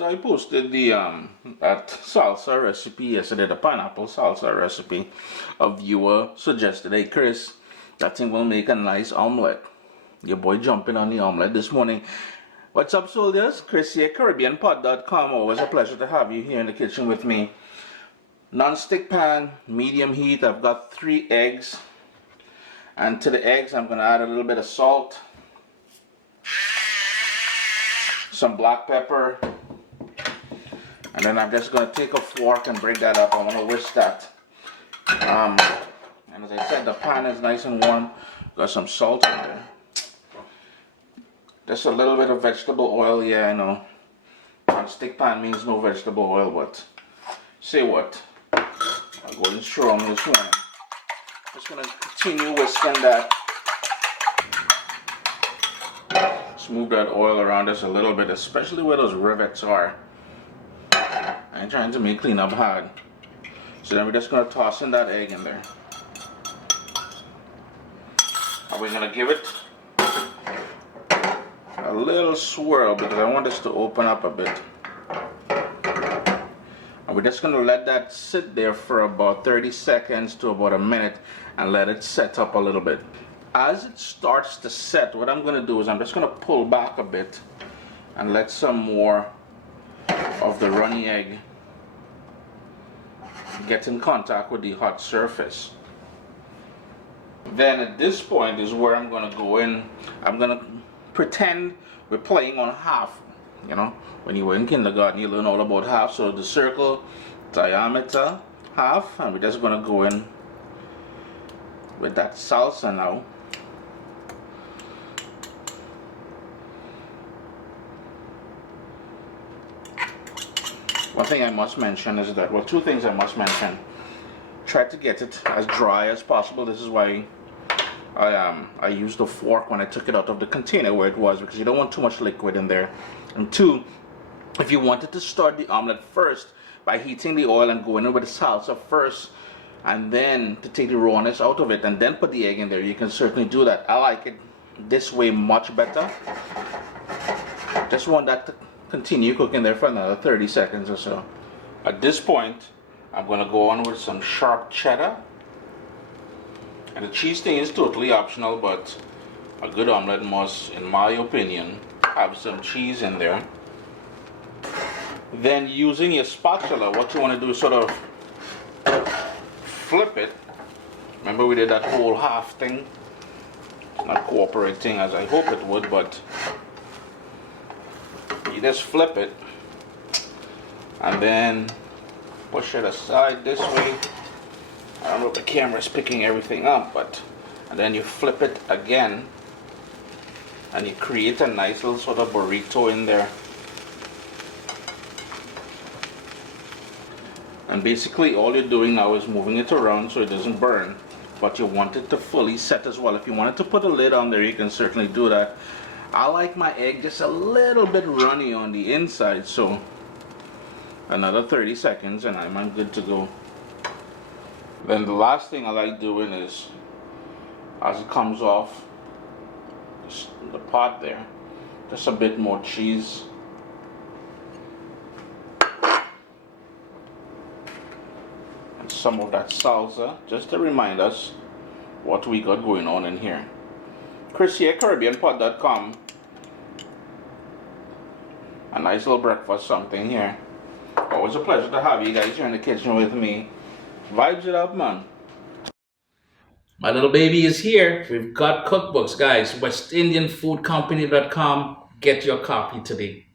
after I posted the that salsa recipe yesterday, the pineapple salsa recipe, a viewer suggested, hey Chris, that thing will make a nice omelette. Your boy jumping on the omelette this morning. What's up, soldiers? Chris here, CaribbeanPot.com. Always a pleasure to have you here in the kitchen with me. Non-stick pan, medium heat. I've got 3 eggs. And to the eggs, I'm going to add a little bit of salt, some black pepper, and then I'm just going to take a fork and break that up. I want to whisk that. And as I said, the pan is nice and warm. Got some salt in there. Just a little bit of vegetable oil. Yeah, I know. Non-stick pan means no vegetable oil, but say what? I'm going strong this morning. Just going to continue whisking that. Move that oil around us a little bit, especially where those rivets are. I ain't trying to make cleanup hard. So then we're just going to toss in that egg in there. And we're going to give it a little swirl because I want this to open up a bit. And we're just going to let that sit there for about 30 seconds to about a minute and let it set up a little bit. As it starts to set, what I'm going to do is I'm just going to pull back a bit and let some more of the runny egg get in contact with the hot surface. Then at this point is where I'm going to go in. I'm going to pretend we're playing on half. You know, when you were in kindergarten, you learn all about half. So the circle diameter, half, and we're just going to go in with that salsa now. One thing I must mention is that, well, 2 things I must mention. Try to get it as dry as possible. This is why I used a fork when I took it out of the container where it was, because you don't want too much liquid in there. And 2, if you wanted to start the omelet first by heating the oil and going in with the salsa first, and then to take the rawness out of it and then put the egg in there, you can certainly do that. I like it this way much better. Just want that to continue cooking there for another 30 seconds or so. At this point, I'm going to go on with some sharp cheddar. And the cheese thing is totally optional, but a good omelet must, in my opinion, have some cheese in there. Then using your spatula, what you want to do is sort of flip it. Remember we did that whole half thing? It's not cooperating as I hope it would, but you just flip it and then push it aside this way. I don't know if the camera's picking everything up, but and then you flip it again and you create a nice little sort of burrito in there. And basically all you're doing now is moving it around so it doesn't burn, but you want it to fully set as well. If you wanted to put a lid on there, you can certainly do that. I like my egg just a little bit runny on the inside, so another 30 seconds and I'm good to go. Then the last thing I like doing is, as it comes off the pot there, just a bit more cheese. And some of that salsa, just to remind us what we got going on in here. Chris here, CaribbeanPot.com. A nice little breakfast something here. Always a pleasure to have you guys here in the kitchen with me. Vibes it up, man. My little baby is here. We've got cookbooks, guys. WestIndianFoodCompany.com. Get your copy today.